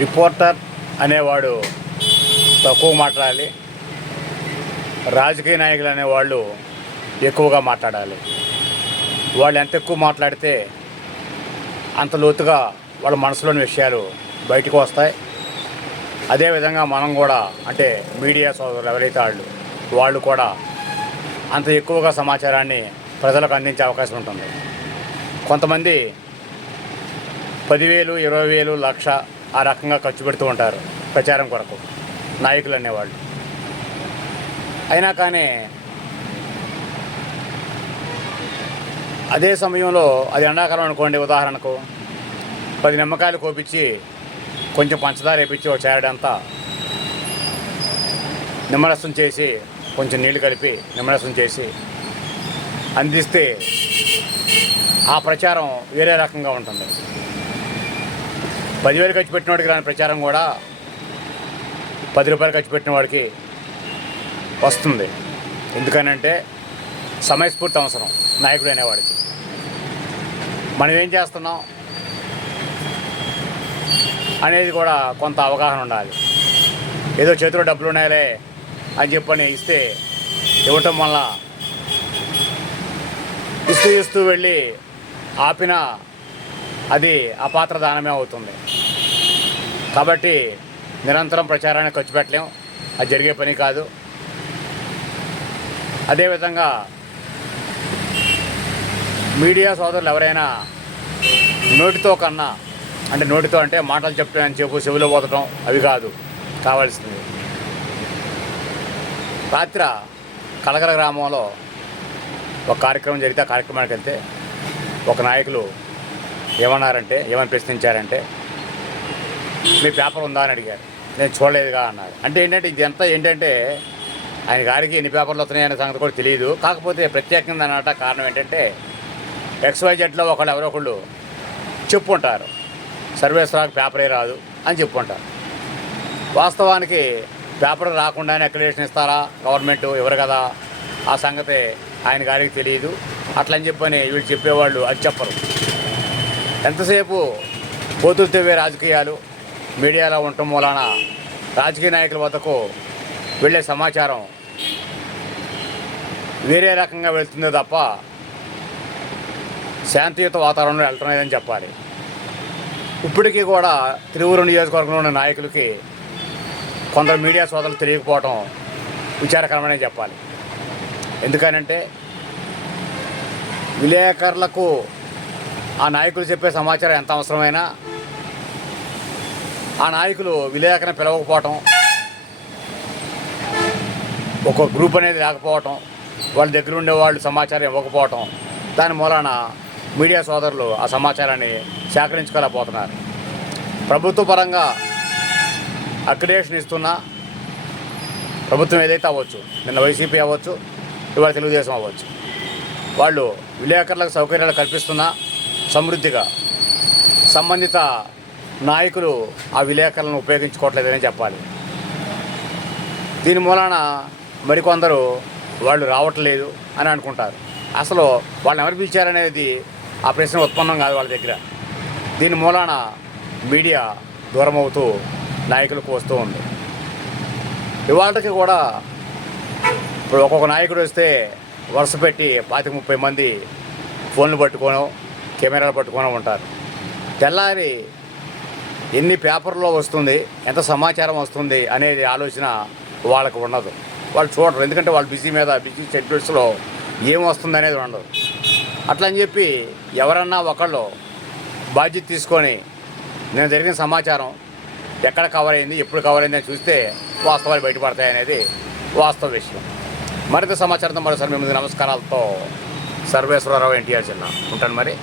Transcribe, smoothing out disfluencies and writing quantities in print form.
Reporter అనేవాడు తక్కువ మాట్లాడాలి, రాజకీయ నాయకులు అనేవాళ్ళు ఎక్కువగా మాట్లాడాలి. వాళ్ళు ఎంత ఎక్కువ మాట్లాడితే అంత లోతుగా వాళ్ళ మనసులోని విషయాలు బయటకు వస్తాయి. అదేవిధంగా మనం కూడా, అంటే మీడియా సోదరులు ఎవరైతే వాళ్ళు కూడా అంత ఎక్కువగా సమాచారాన్ని ప్రజలకు అందించే అవకాశం ఉంటుంది. కొంతమంది 10,000, 20,000, 1,00,000 ఆ రకంగా ఖర్చు పెడుతూ ఉంటారు ప్రచారం కొరకు నాయకులు అనేవాళ్ళు. అయినా కానీ అదే సమయంలో అది ఎండాకాలం అనుకోండి, ఉదాహరణకు 10 నిమ్మకాయలు కోపించి కొంచెం పంచదార వేపించి ఒక చేరడంతా నిమ్మరసం చేసి కొంచెం నీళ్లు కలిపి నిమ్మరసం చేసి అందిస్తే ఆ ప్రచారం వేరే రకంగా ఉంటుంది. 10,000 ఖర్చు పెట్టిన వాడికి రాని ప్రచారం కూడా 10 రూపాయలు ఖర్చు పెట్టిన వాడికి వస్తుంది. ఎందుకనంటే సమయస్ఫూర్తి అవసరం నాయకుడు అనేవాడికి. మనం ఏం చేస్తున్నాం అనేది కూడా కొంత అవగాహన ఉండాలి. ఏదో చేతిలో డబ్బులు ఉన్నాయలే అని చెప్పని ఇవ్వటం వల్ల ఇస్తూ వెళ్ళి ఆపినా అది అపాత్ర దానమే అవుతుంది. కాబట్టి నిరంతరం ప్రచారాన్ని ఖర్చు పెట్టలేం, అది జరిగే పని కాదు. అదేవిధంగా మీడియా సోదరులు ఎవరైనా నోటితో కన్నా, నోటితో అంటే మాటలు చెప్పని చెప్పు చెవిలో పోతడం అవి కాదు కావాల్సింది. రాత్రి కలగల గ్రామంలో ఒక కార్యక్రమం జరిగితే ఆ కార్యక్రమానికి వెళ్తే ఒక నాయకులు ఏమని ప్రశ్నించారంటే, మీ పేపర్ ఉందా అని అడిగారు. నేను చూడలేదుగా అన్నారు. అంటే ఏంటంటే ఆయన గారికి ఎన్ని పేపర్లు వస్తున్నాయనే సంగతి కూడా తెలియదు. కాకపోతే ప్రత్యేకంగా అన్నమాట కారణం ఏంటంటే XYZలో ఎవరో ఒకళ్ళు చెప్పుంటారు, సర్వేశ్వరాకు పేపరే రాదు అని చెప్పుంటారు. వాస్తవానికి పేపర్ రాకుండానే అక్రిడిటేషన్ ఇస్తారా గవర్నమెంట్? ఎవరు కదా, ఆ సంగతే ఆయన గారికి తెలియదు. అట్లని చెప్పని వీళ్ళు చెప్పేవాళ్ళు అది చెప్పరు. ఎంతసేపు పోతులు తెవే రాజకీయాలు మీడియాలో ఉండటం మూలాన రాజకీయ నాయకుల వద్దకు వెళ్ళే సమాచారం వేరే రకంగా వెళ్తుందే తప్ప శాంతియుత వాతావరణంలో వెళ్ళటం లేదని చెప్పాలి. ఇప్పటికీ కూడా తిరువురు నియోజకవర్గంలో ఉన్న నాయకులకి కొందరు మీడియా సోదరులు తెలియకపోవటం విచారకరమనే చెప్పాలి. ఎందుకనంటే విలేకరులకు ఆ నాయకులు చెప్పే సమాచారం ఎంత అవసరమైనా ఆ నాయకులు విలేకరుని పిలవకపోవటం, ఒక గ్రూప్ అనేది లేకపోవటం, వాళ్ళ దగ్గర ఉండే వాళ్ళు సమాచారం ఇవ్వకపోవటం, దాని మూలాన మీడియా సోదరులు ఆ సమాచారాన్ని సేకరించుకోలేకపోతున్నారు. ప్రభుత్వ పరంగా అక్రిడిటేషన్ ఇస్తున్నా ప్రభుత్వం ఏదైతే అవ్వచ్చు, నిన్న వైసీపీ అవ్వచ్చు, ఇవాళ తెలుగుదేశం అవ్వచ్చు, వాళ్ళు విలేకరులకు సౌకర్యాలు కల్పిస్తున్నా సమృద్ధిగా సంబంధిత నాయకులు ఆ విలేకరులను ఉపయోగించుకోవట్లేదని చెప్పాలి. దీని మూలాన మరికొందరు వాళ్ళు రావట్లేదు అని అనుకుంటారు. అసలు వాళ్ళని ఎవరు పిలిచారనేది ఆ ప్రశ్న ఉత్పన్నం కాదు వాళ్ళ దగ్గర. దీని మూలాన మీడియా దూరం అవుతూ నాయకులకు వస్తూ ఉంది. ఇవాళకి కూడా ఇప్పుడు ఒక్కొక్క నాయకుడు వస్తే వరుస పెట్టి 25-30 మంది ఫోన్లు పట్టుకోనో కెమెరాలు పట్టుకోనో ఉంటారు. తెల్లారి ఎన్ని పేపర్లో వస్తుంది, ఎంత సమాచారం వస్తుంది అనేది ఆలోచన వాళ్ళకు ఉండదు. వాళ్ళు చూడరు, ఎందుకంటే వాళ్ళు బిజీ షెడ్యూల్స్లో ఏం వస్తుంది అనేది ఉండదు. అట్లా అని చెప్పి ఎవరన్నా ఒకళ్ళు బాధ్యత తీసుకొని నేను జరిగిన సమాచారం ఎక్కడ కవర్ అయింది, ఎప్పుడు కవర్ అయింది అని చూస్తే వాస్తవాలు బయటపడతాయి అనేది వాస్తవ విషయం. మరింత సమాచారంతో మరోసారి మీ ముందు నమస్కారాలతో సర్వేశ్వరరావు, NTR జిల్లా ఉంటాను మరి.